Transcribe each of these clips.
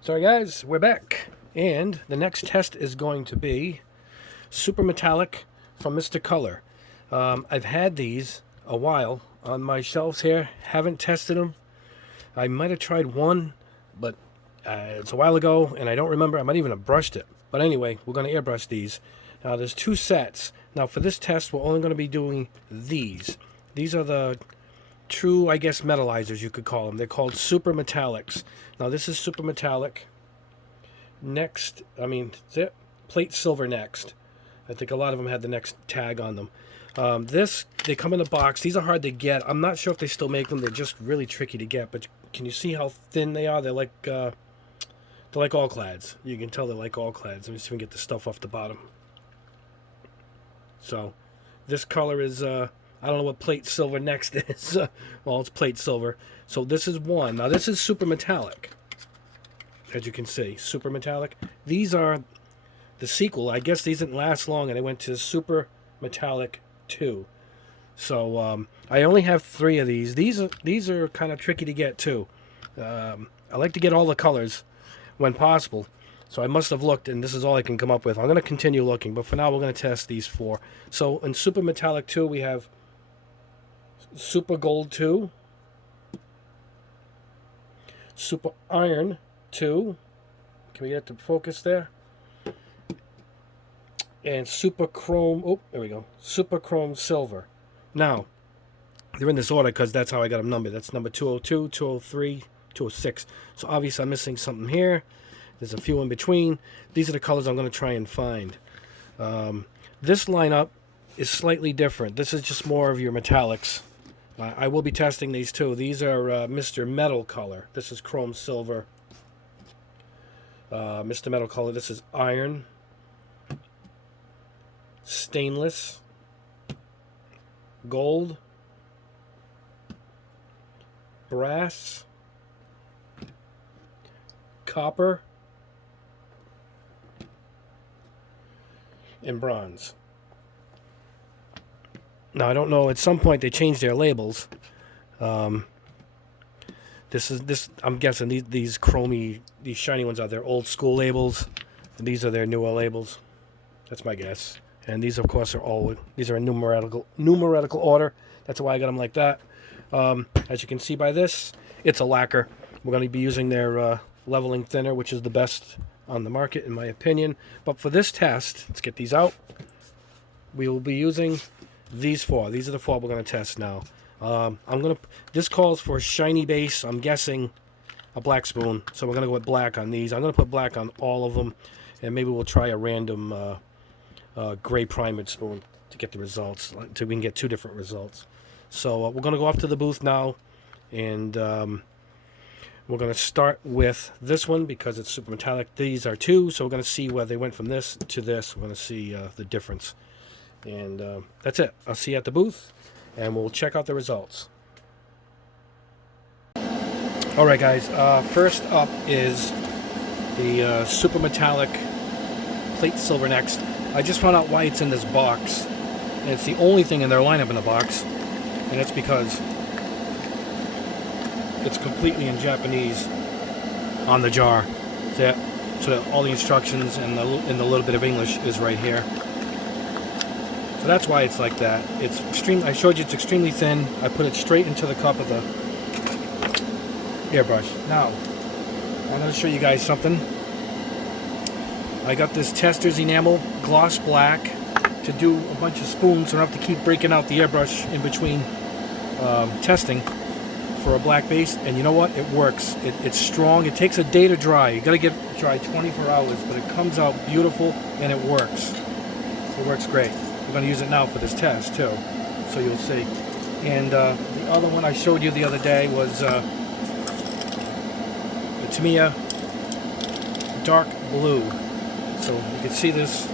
Sorry guys, we're back. And the next test is going to be Super Metallic from Mr. Color. I've had these a while on my shelves here. Haven't tested them. I might have tried one, but it's a while ago and I don't remember. I might even have brushed it. But anyway, we're going to airbrush these. Now there's two sets. Now for this test, we're only going to be doing these. These are the true, I guess, metalizers, you could call them. They're called Super Metallics. Now this is Super Metallic. Next, plate silver next. I think a lot of them had the next tag on them. They come in a box. These are hard to get. I'm not sure if they still make them. They're just really tricky to get. But can you see how thin they are? They're like all Clads. You can tell they're like all Clads. Let me see if we can get the stuff off the bottom. So, this color is I don't know what plate silver next is. Well, it's plate silver. So this is one. Now this is Super Metallic. As you can see, Super Metallic. These are the sequel. I guess these didn't last long, and they went to Super Metallic 2. So I only have 3 of these. These are kind of tricky to get too. I like to get all the colors when possible. So I must have looked, and this is all I can come up with. I'm going to continue looking, but for now we're going to test these 4. So in Super Metallic 2, we have Super Gold 2, Super Iron 2. Can we get to focus there? And Super Chrome, oh, there we go. Super Chrome Silver. Now, they're in this order because that's how I got them numbered. That's number 202, 203, 206. So obviously I'm missing something here. There's a few in between. These are the colors I'm going to try and find. This lineup is slightly different. This is just more of your metallics. I will be testing these too. These are Mr. Metal Color. This is Chrome Silver. Mr. Metal Color. This is Iron. Stainless. Gold. Brass. Copper. And bronze. Now I don't know. At some point they changed their labels. I'm guessing these chromy, these shiny ones are their old school labels, and these are their newer labels. That's my guess. And these, of course, these are in numerical order. That's why I got them like that. As you can see by this, it's a lacquer. We're going to be using their leveling thinner, which is the best on the market, in my opinion. But for this test, let's get these out. We will be using these 4. These are the 4 we're going to test now. This calls for a shiny base. I'm guessing a black spoon. So we're going to go with black on these. I'm going to put black on all of them. And maybe we'll try a random gray primered spoon to get the results. So we can get 2 different results. So we're going to go off to the booth now. And we're going to start with this one because it's Super Metallic. These are 2. So we're going to see where they went from this to this. We're going to see the difference. And that's it. I'll see you at the booth, and we'll check out the results. Alright guys, first up is the Super Metallic Plate Silver Next. I just found out why it's in this box. And it's the only thing in their lineup in the box, and it's because it's completely in Japanese on the jar. So all the instructions and the little bit of English is right here. So that's why it's like that. It's extreme. I showed you it's extremely thin. I put it straight into the cup of the airbrush. Now, I'm going to show you guys something. I got this Tester's Enamel Gloss Black to do a bunch of spoons, so I don't have to keep breaking out the airbrush in between testing for a black base. And you know what? It works. It's strong. It takes a day to dry. You got to get it dry 24 hours, but it comes out beautiful and it works. It works great. I'm going to use it now for this test too, so you'll see. And the other one I showed you the other day was the Tamiya Dark Blue. So you can see this.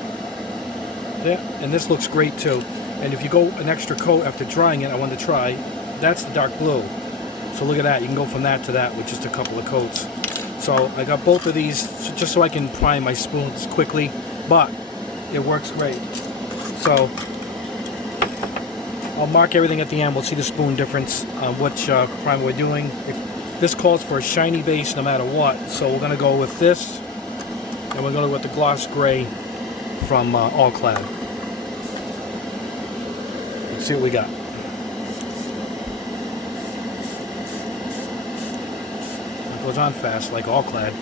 Yeah, and this looks great too. And if you go an extra coat after drying it, I wanted to try, that's the dark blue. So look at that. You can go from that to that with just a couple of coats. So I got both of these just so I can prime my spoons quickly, but it works great. So I'll mark everything at the end. We'll see the spoon difference on which primer we're doing. this calls for a shiny base no matter what. So we're going to go with this, and we're going to go with the gloss gray from Clad. Let's see what we got. It goes on fast like Clad.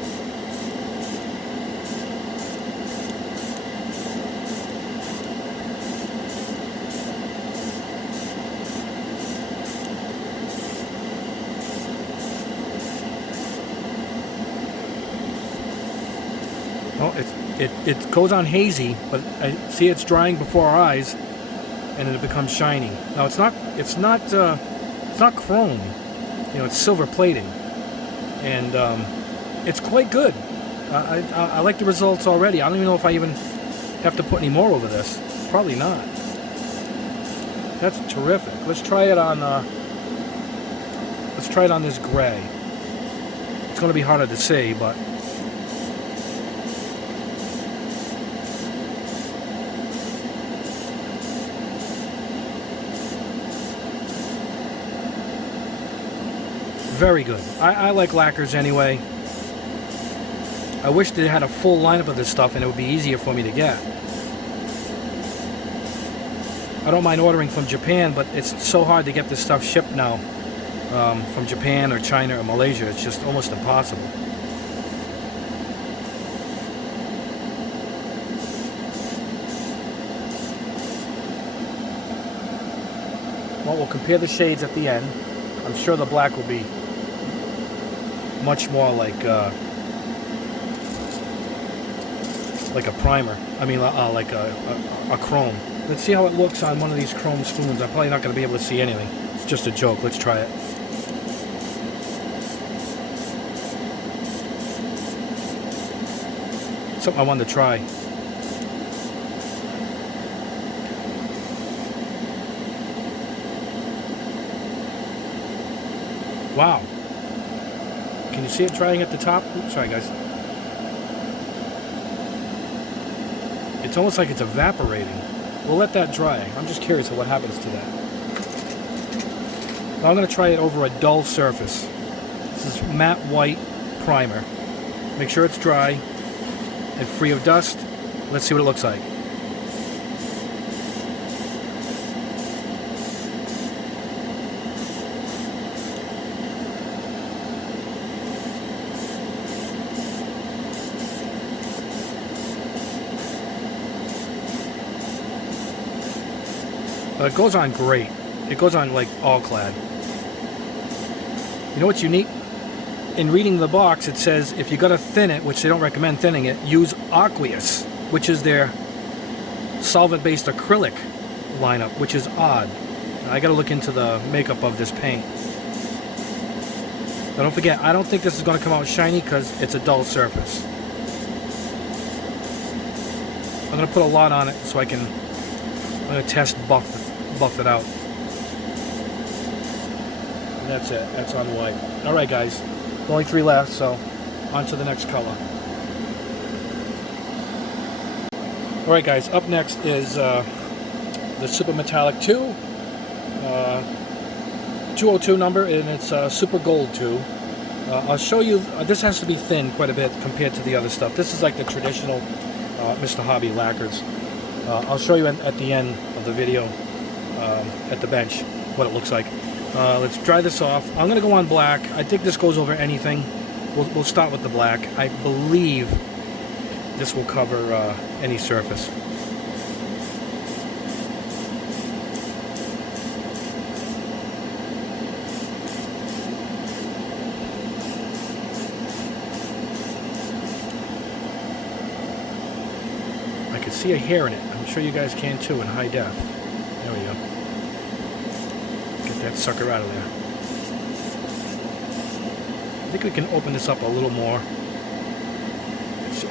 Well, it goes on hazy, but I see it's drying before our eyes, and it becomes shiny. Now it's not chrome, you know, it's silver plating, and it's quite good. I like the results already. I don't even know if I even have to put any more over this. Probably not. That's terrific. Let's try it on. Let's try it on this gray. It's going to be harder to see, but. Very good. I like lacquers anyway. I wish they had a full lineup of this stuff and it would be easier for me to get. I don't mind ordering from Japan, but it's so hard to get this stuff shipped now from Japan or China or Malaysia. It's just almost impossible. Well, we'll compare the shades at the end. I'm sure the black will be much more like a primer. I mean, like a chrome. Let's see how it looks on one of these chrome spoons. I'm probably not going to be able to see anything. It's just a joke. Let's try it. Something I wanted to try. Wow. Can you see it drying at the top? Oops, sorry guys. It's almost like it's evaporating. We'll let that dry. I'm just curious of what happens to that. Now I'm going to try it over a dull surface. This is matte white primer. Make sure it's dry and free of dust. Let's see what it looks like. It goes on great. It goes on like Clad. You know what's unique? In reading the box, it says if you're going to thin it, which they don't recommend thinning it, use aqueous, which is their solvent-based acrylic lineup, which is odd. I got to look into the makeup of this paint. But don't forget, I don't think this is going to come out shiny because it's a dull surface. I'm going to put a lot on it so I'm going to test buff it out. And that's it. That's on white. Alright guys, only 3 left, so on to the next color. Alright guys, up next is the Super Metallic 2. 202 number, and it's Super Gold 2. I'll show you, this has to be thin quite a bit compared to the other stuff. This is like the traditional Mr. Hobby lacquers. I'll show you at the end of the video at the bench what it looks like. Let's dry this off. I'm going to go on black. I think this goes over anything. We'll start with the black. I believe this will cover any surface. I can see a hair in it. I'm sure you guys can too in high def. There we go. Get that sucker out of there. I think we can open this up a little more.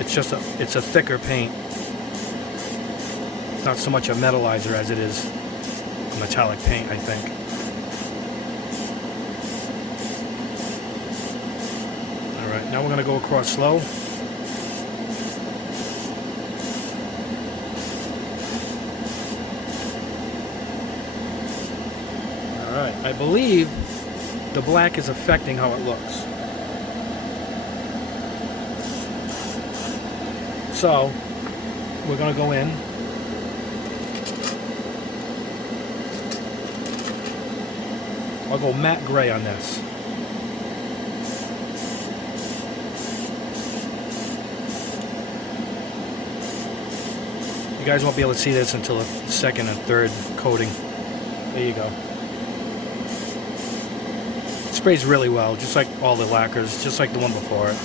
It's a thicker paint. It's not so much a metalizer as it is a metallic paint, I think. Alright, now we're going to go across slow. Alright, I believe the black is affecting how it looks. So we're going to go in. I'll go matte gray on this. You guys won't be able to see this until the second and third coating. There you go. It sprays really well, just like all the lacquers, just like the one before it.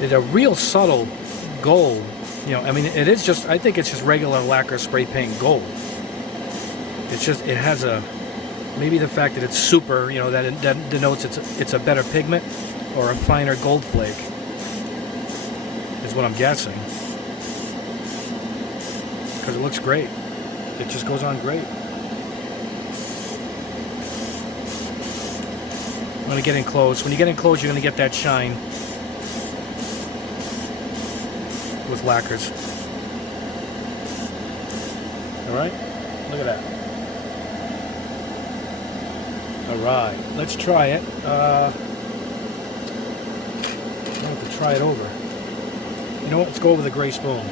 It's a real subtle gold. You know, I mean, it is just, I think it's just regular lacquer spray paint gold. It's just, it has a, maybe the fact that it's super, you know, that denotes it's a better pigment or a finer gold flake is what I'm guessing. Because it looks great. It just goes on great. I'm going to get in close. When you get in close, you're going to get that shine with lacquers. Alright, look at that. Alright, let's try it. I have to try it over. You know what? Let's go over the gray spoon.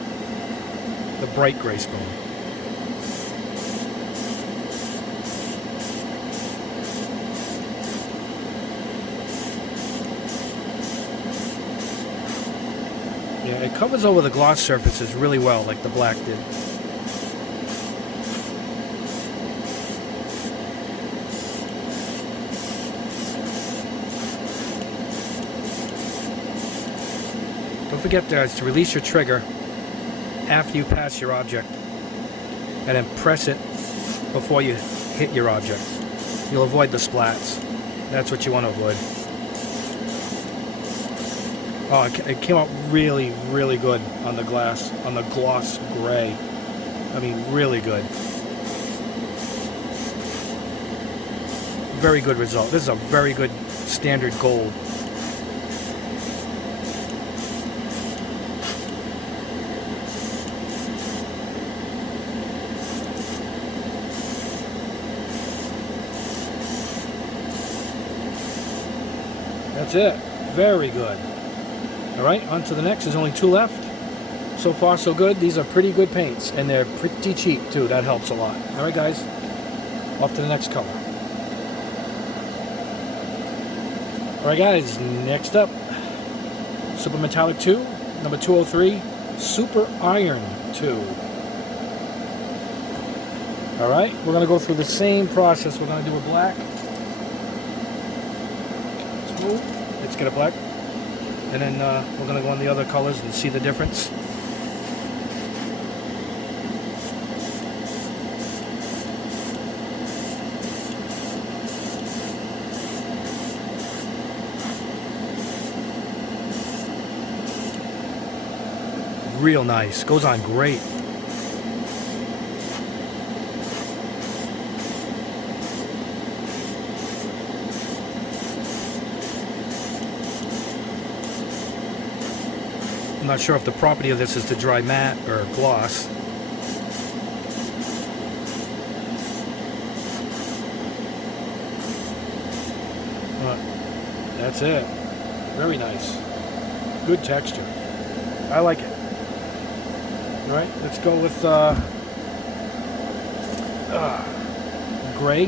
The bright gray spoon. Yeah, it covers over the gloss surfaces really well, like the black did. Don't forget, guys, to release your trigger after you pass your object, and then press it before you hit your object. You'll avoid the splats. That's what you want to avoid. Oh, it came out really, really good on the glass, on the gloss gray. I mean, really good. Very good result. This is a very good standard gold. That's it. Very good. Alright, on to the next. There's only 2 left. So far, so good. These are pretty good paints, and they're pretty cheap, too. That helps a lot. Alright, guys. Off to the next color. Alright, guys. Next up, Super Metallic 2, number 203, Super Iron 2. Alright, we're going to go through the same process. We're going to do a black. Smooth. Let's get a black. And then we're going to go on the other colors and see the difference. Real nice. Goes on great. I'm not sure if the property of this is to dry matte or gloss. But that's it. Very nice. Good texture. I like it. Alright, let's go with gray.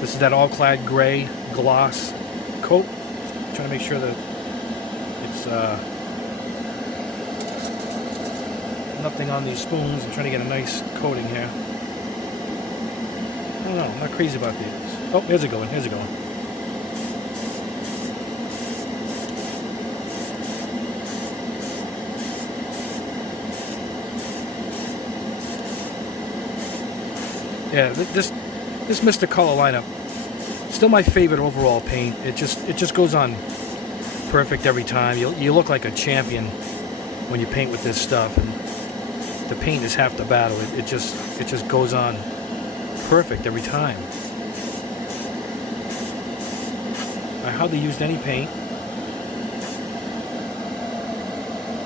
This is that all Clad gray gloss coat. I'm trying to make sure that it's nothing on these spoons. I'm trying to get a nice coating here. I don't know, I'm not crazy about these. Oh, here's it going, here's it going. Yeah, this Mr. Color lineup, still my favorite overall paint. It just goes on perfect every time. You look like a champion when you paint with this stuff, and the paint is half the battle. It just goes on perfect every time. I hardly used any paint.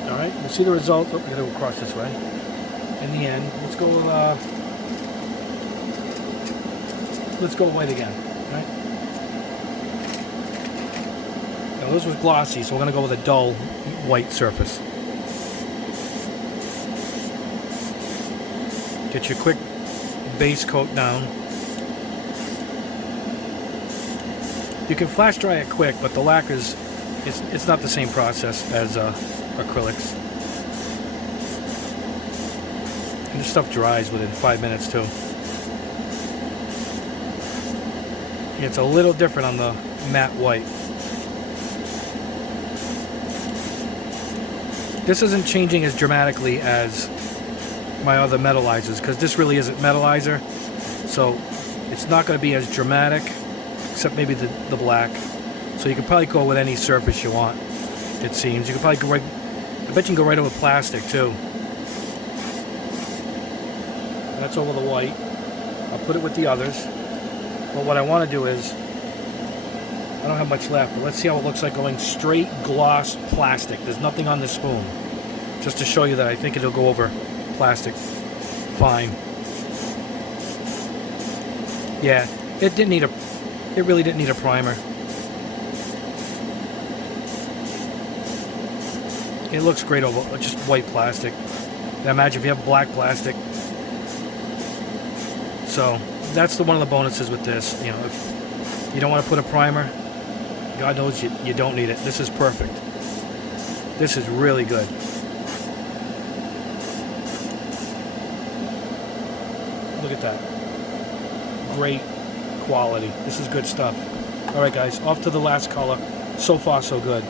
All right, we'll see the result. Oh, we gotta go across this way. In the end, let's go white again. Right? Now this was glossy, so we're going to go with a dull white surface. Get your quick base coat down. You can flash dry it quick, but the lacquers, it's not the same process as acrylics. And this stuff dries within 5 minutes too. It's a little different on the matte white. This isn't changing as dramatically as my other metalizers, because this really isn't metalizer, so it's not going to be as dramatic, except maybe the black. So you can probably go with any surface you want, it seems. You can probably go right, I bet you can go right over plastic too. That's over the white. I'll put it with the others. But what I want to do is, I don't have much left, but let's see how it looks like going straight gloss plastic. There's nothing on the spoon. Just to show you that I think it'll go over plastic fine. Yeah, it really didn't need a primer. It looks great over just white plastic. Now imagine if you have black plastic. So that's one of the bonuses with this. You know, if you don't want to put a primer, God knows you don't need it. This is perfect. This is really good. Look at that. Great quality. This is good stuff. Alright guys, off to the last color. So far so good.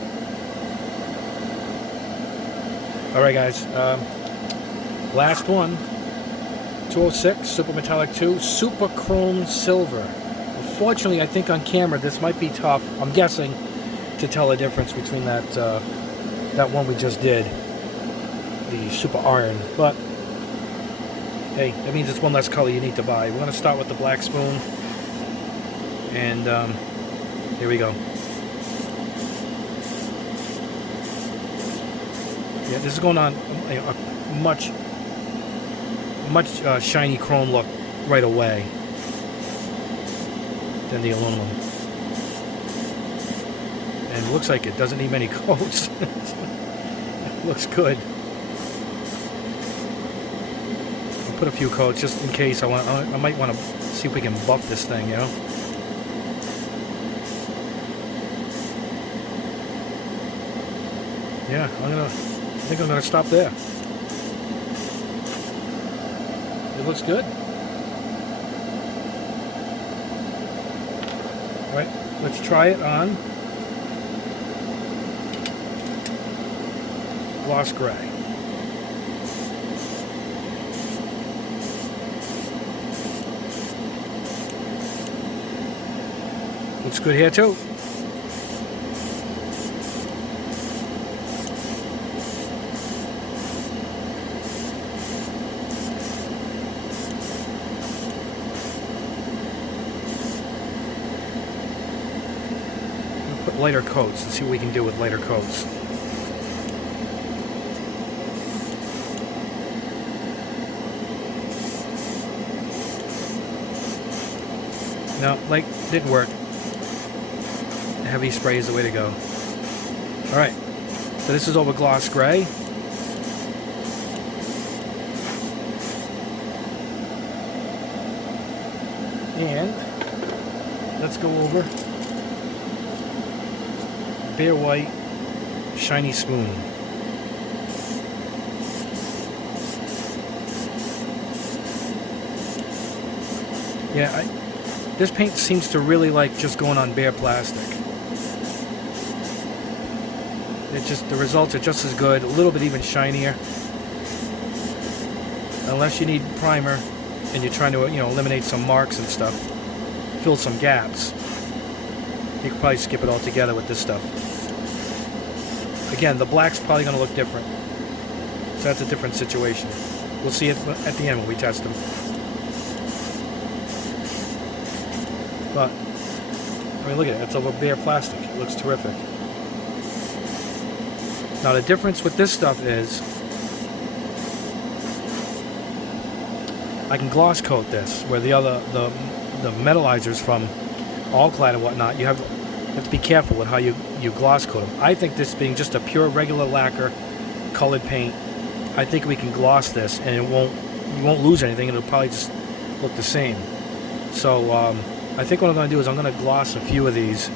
Alright guys, last one. 206, Super Metallic 2, Super Chrome Silver. Unfortunately, I think on camera this might be tough, I'm guessing, to tell the difference between that one we just did, the Super Iron. But hey, that means it's one less color you need to buy. We're going to start with the black spoon. And here we go. Yeah, this is going on a much shiny chrome look right away than the aluminum. And it looks like it doesn't need many coats. It looks good. Put a few coats just in case. I might want to see if we can buff this thing, you know. Yeah, I think I'm gonna stop there. It looks good. All right, let's try it on gloss gray. Looks good here too. We'll put lighter coats and see what we can do with lighter coats. No, light didn't work. Heavy spray is the way to go. Alright, so this is over gloss gray. And let's go over bare white shiny spoon. Yeah, this paint seems to really like just going on bare plastic. The results are just as good, a little bit even shinier. Unless you need primer and you're trying to, eliminate some marks and stuff, fill some gaps. You could probably skip it all together with this stuff. Again, the black's probably going to look different. So that's a different situation. We'll see it at the end when we test them. But, look at it. It's over bare plastic. It looks terrific. Now the difference with this stuff is I can gloss coat this, where the metalizers from Clad and whatnot, you have have to be careful with how you gloss coat them. I think this being just a pure regular lacquer colored paint, I think we can gloss this and you won't lose anything. It'll probably just look the same. So I think what I'm going to do is I'm going to gloss a few of these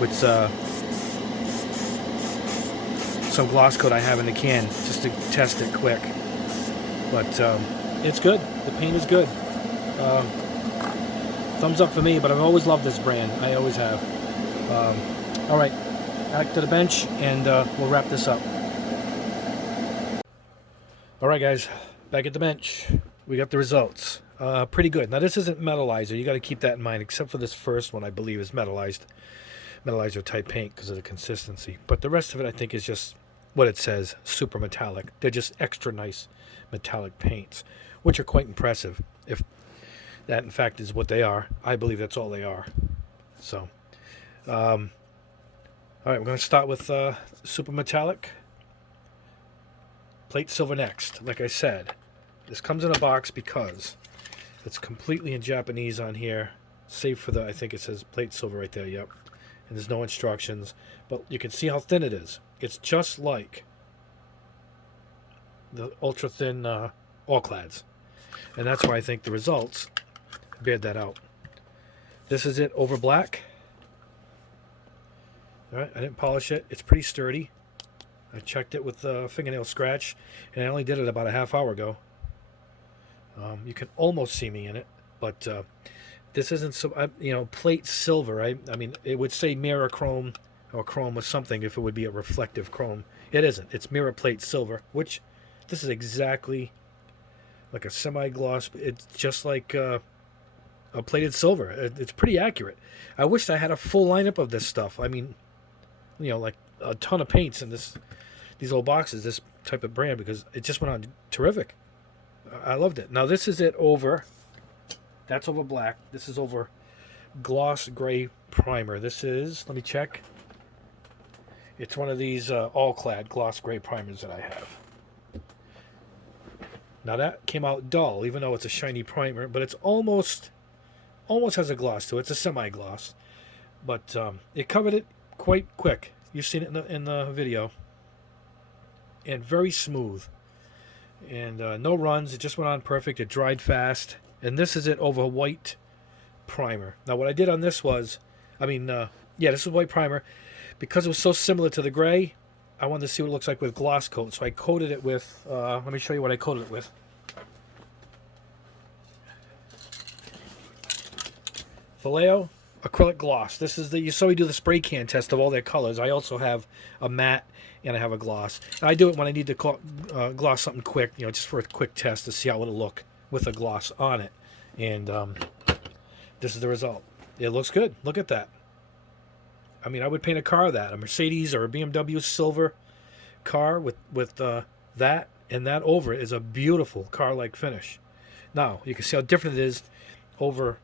with some gloss coat I have in the can just to test it quick. But it's good. The paint is good. Thumbs up for me, but I've always loved this brand. I always have. All right, back to the bench, and we'll wrap this up. All right, guys, back at the bench. We got the results. Pretty good. Now, this isn't Metalizer. You got to keep that in mind, except for this first one, I believe, is Metalizer type paint because of the consistency. But the rest of it, I think, is just what it says, super metallic. They're just extra nice metallic paints, which are quite impressive. If that, in fact, is what they are, I believe that's all they are. So, all right, we're going to start with super metallic. Plate silver next. Like I said, this comes in a box because it's completely in Japanese on here, save for the, I think it says plate silver right there, yep. And there's no instructions, but you can see how thin it is. It's just like the ultra thin Clads. And that's why I think the results bared that out. This is it over black. All right, I didn't polish it. It's pretty sturdy. I checked it with a fingernail scratch, and I only did it about a half hour ago. You can almost see me in it, but this isn't so, plate silver, right? I mean, it would say mirror chrome or chrome or something if it would be a reflective chrome. It isn't. It's mirror plate silver, which this is exactly like a semi-gloss. It's just like a plated silver. It's pretty accurate. I wished I had a full lineup of this stuff. I mean, like a ton of paints in these little boxes, this type of brand, because it just went on terrific. I loved it. Now this is it over. That's over black. This is over gloss gray primer. This is, let me check. It's one of these Clad gloss gray primers that I have. Now that came out dull, even though it's a shiny primer, but it's almost has a gloss to it. It's a semi-gloss, but it covered it quite quick. You've seen it in the video, and very smooth, and no runs. It just went on perfect. It dried fast, and this is it over white primer. Now what I did on this was, this is white primer. Because it was so similar to the gray, I wanted to see what it looks like with gloss coat. So I coated it with, let me show you what I coated it with. Vallejo acrylic gloss. This is you saw we do the spray can test of all their colors. I also have a matte and I have a gloss. And I do it when I need to gloss something quick, just for a quick test to see how it'll look with a gloss on it. And this is the result. It looks good. Look at that. I mean, I would paint a car that, a Mercedes or a BMW silver car with that and that over it is a beautiful car-like finish. Now, you can see how different it is over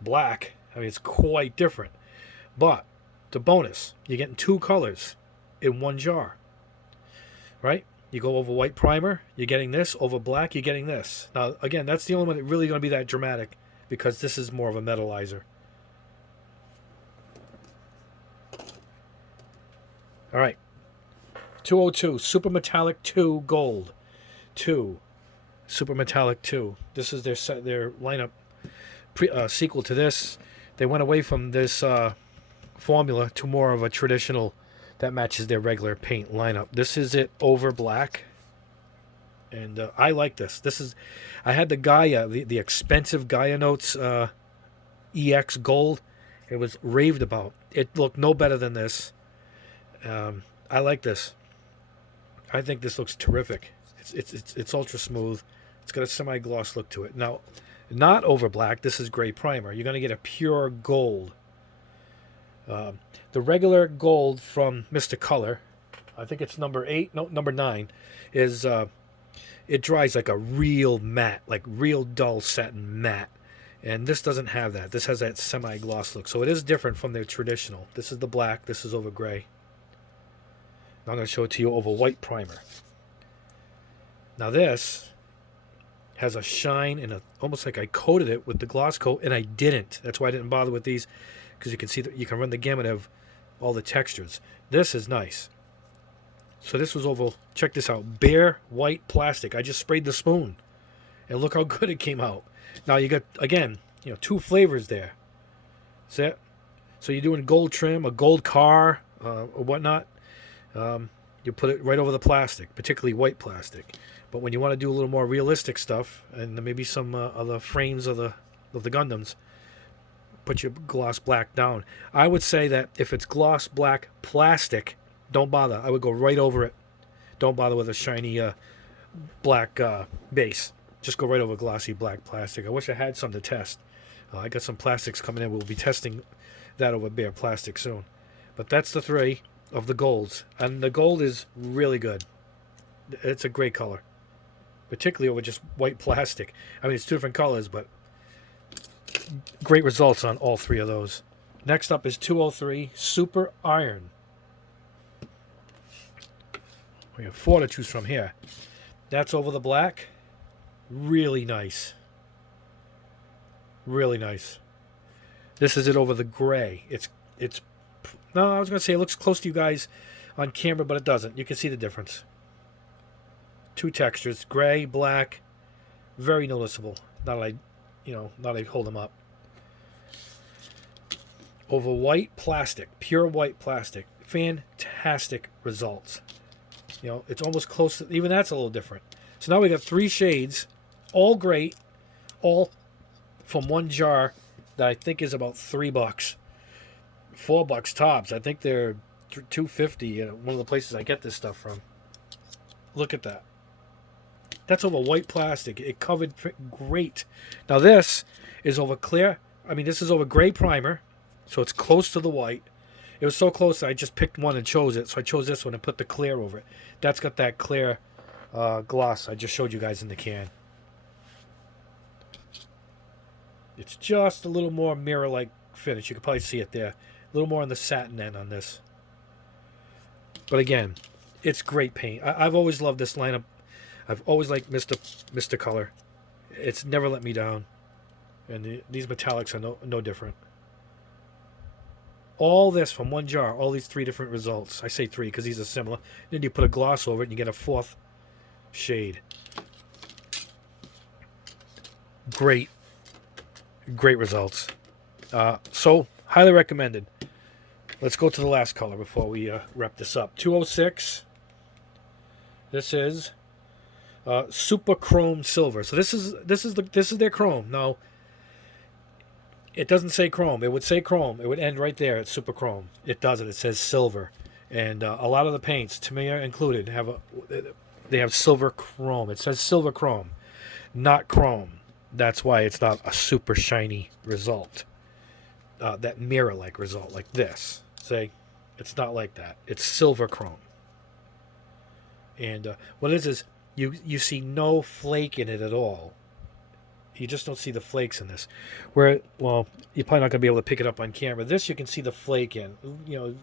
black. I mean, it's quite different. But the bonus, you're getting two colors in one jar, right? You go over white primer, you're getting this. Over black, you're getting this. Now, again, that's the only one that really going to be that dramatic because this is more of a metalizer. All right, 202, Super Metallic 2 Gold. 2, Super Metallic 2. This is their lineup sequel to this. They went away from this formula to more of a traditional that matches their regular paint lineup. This is it over black, and I like this. I had the Gaia, the expensive Gaia Notes EX Gold. It was raved about. It looked no better than this. I like this. I think this looks terrific. It's ultra smooth. It's got a semi-gloss look to it. Now, not over black. This is gray primer. You're going to get a pure gold. The regular gold from Mr. Color, I think it's number 9, is it dries like a real matte, like real dull satin matte. And this doesn't have that. This has that semi-gloss look. So it is different from their traditional. This is the black. This is over gray. Now I'm going to show it to you over white primer. Now this has a shine and almost like I coated it with the gloss coat, and I didn't. That's why I didn't bother with these, because you can see that you can run the gamut of all the textures. This is nice. So this was over, check this out, bare white plastic. I just sprayed the spoon, and look how good it came out. Now you got, again, 2 flavors there. See it? So you're doing gold trim, a gold car, or whatnot. You put it right over the plastic, particularly white plastic. But when you want to do a little more realistic stuff, and maybe some other frames of the Gundams, put your gloss black down. I would say that if it's gloss black plastic, don't bother. I would go right over it. Don't bother with a shiny black base. Just go right over glossy black plastic. I wish I had some to test. I got some plastics coming in. We'll be testing that over bare plastic soon. But that's the 3 of the golds. And the gold is really good. It's a great color. Particularly over just white plastic. I mean, it's 2 different colors, but great results on all 3 of those. Next up is 203 Super Iron. We have 4 to choose from here. That's over the black. Really nice. Really nice. This is it over the gray. It's no, I was going to say it looks close to you guys on camera, but it doesn't. You can see the difference. 2 textures, gray, black, very noticeable. Now that I hold them up. Over white plastic, pure white plastic. Fantastic results. It's almost close to, even that's a little different. So now we got 3 shades, all great, all from one jar that I think is about $3, $4 tops. I think they're $2.50 at one of the places I get this stuff from. Look at that. That's over white plastic. It covered great. Now this is over clear. I mean, this is over gray primer, so it's close to the white. It was so close that I just picked one and chose it. So I chose this one and put the clear over it. That's got that clear gloss I just showed you guys in the can. It's just a little more mirror-like finish. You can probably see it there. A little more on the satin end on this. But again, it's great paint. I've always loved this lineup. I've always liked Mr. Color. It's never let me down. And these metallics are no different. All this from one jar, all these 3 different results. I say 3 because these are similar. Then you put a gloss over it and you get a 4th shade. Great results. So, highly recommended. Let's go to the last color before we wrap this up. 206. This is Super Chrome Silver. So this is their chrome. Now, it doesn't say chrome. It would say chrome. It would end right there at Super Chrome. It doesn't. It says silver. And a lot of the paints, Tamiya included, they have silver chrome. It says silver chrome, not chrome. That's why it's not a super shiny result. That mirror-like result, like this. Say, it's not like that. It's silver chrome. And what it is you see no flake in it at all. You just don't see the flakes in this. Where, well, you're probably not going to be able to pick it up on camera. This you can see the flake in.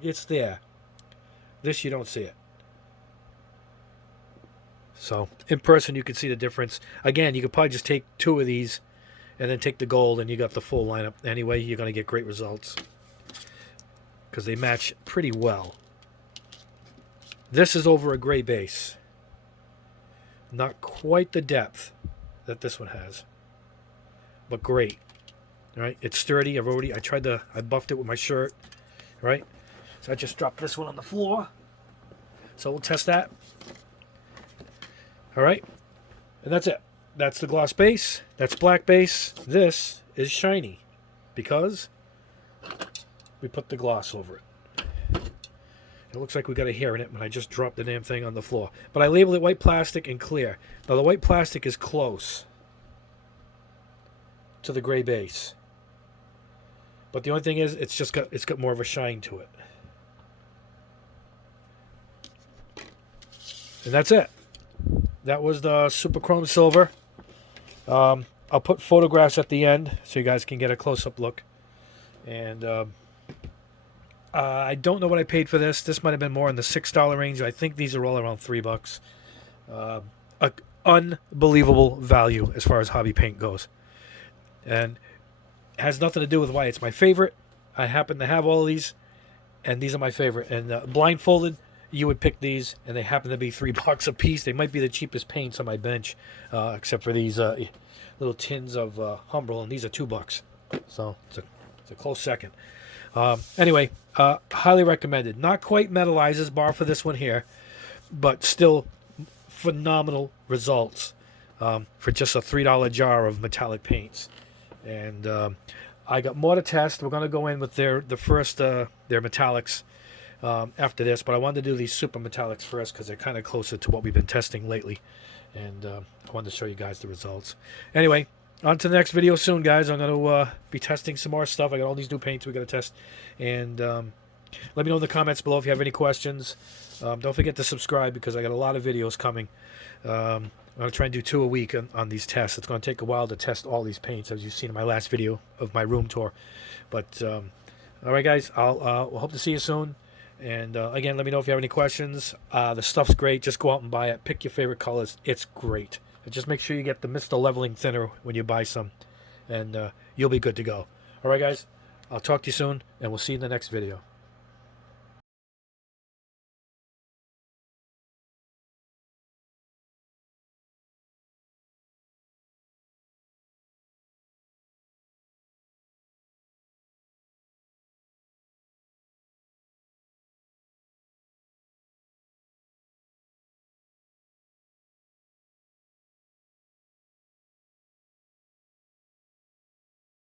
It's there. This you don't see it. So, in person you can see the difference. Again, you could probably just take 2 of these and then take the gold and you got the full lineup. Anyway, you're going to get great results. Because they match pretty well. This is over a gray base. Not quite the depth that this one has. But great. All right, it's sturdy. I buffed it with my shirt. Right? So I just dropped this one on the floor. So we'll test that. All right. And that's it. That's the gloss base. That's black base. This is shiny because we put the gloss over it. It looks like we got a hair in it when I just dropped the damn thing on the floor. But I labeled it white plastic and clear. Now the white plastic is close to the gray base. But the only thing is it's got more of a shine to it. And that's it. That was the Super Chrome Silver. I'll put photographs at the end so you guys can get a close-up look. And I don't know what I paid for this. This might have been more in the $6 range. I think these are all around $3. Unbelievable value as far as hobby paint goes. And it has nothing to do with why it's my favorite. I happen to have all of these, and these are my favorite. And blindfolded, you would pick these, and they happen to be $3 a piece. They might be the cheapest paints on my bench, except for these little tins of Humbrol, and these are $2. So it's a close second. Anyway, highly recommended. Not quite Metalizer's bar for this one here, but still phenomenal results for just a $3 jar of metallic paints. And I got more to test. We're going to go in with their metallics after this, but I wanted to do these super metallics first because they're kind of closer to what we've been testing lately, and I wanted to show you guys the results. Anyway, on to the next video soon, guys. I'm going to be testing some more stuff. I got all these new paints we got to test, and let me know in the comments below if you have any questions. Don't forget to subscribe because I got a lot of videos coming. I'm going to try and do 2 a week on these tests. It's going to take a while to test all these paints, as you've seen in my last video of my room tour. But, all right, guys, we'll hope to see you soon. And, again, let me know if you have any questions. The stuff's great. Just go out and buy it. Pick your favorite colors. It's great. And just make sure you get the Mr. Leveling Thinner when you buy some. And you'll be good to go. All right, guys, I'll talk to you soon, and we'll see you in the next video.